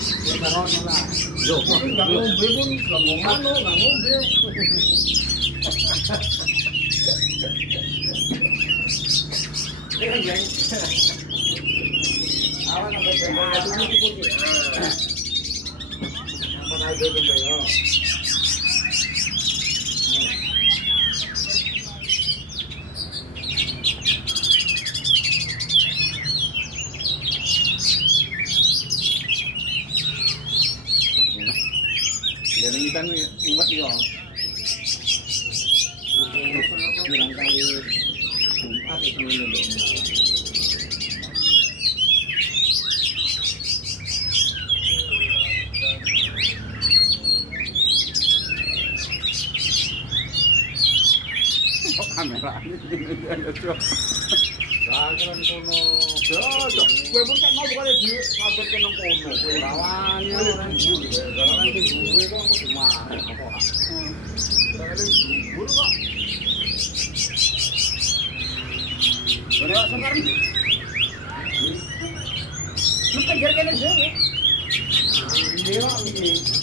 Loh, enggak ngombe pun enggak mau anu, enggak ngombe. Awan sampai kunci. Apa aja gitu ya. Jangan kita umat dia. Bilang kali Jumat itu dulu. Kamera ini ada tuh. Jangan kono. Cocok. Gue pun kan mau bukan di sampai ke nang kono. Gue Lawannya orang dulu. Orang di gue kok aku marah kok. Sekali buru kok. Bener sekarang. Lu kejar kene dhewe. Dewa iki.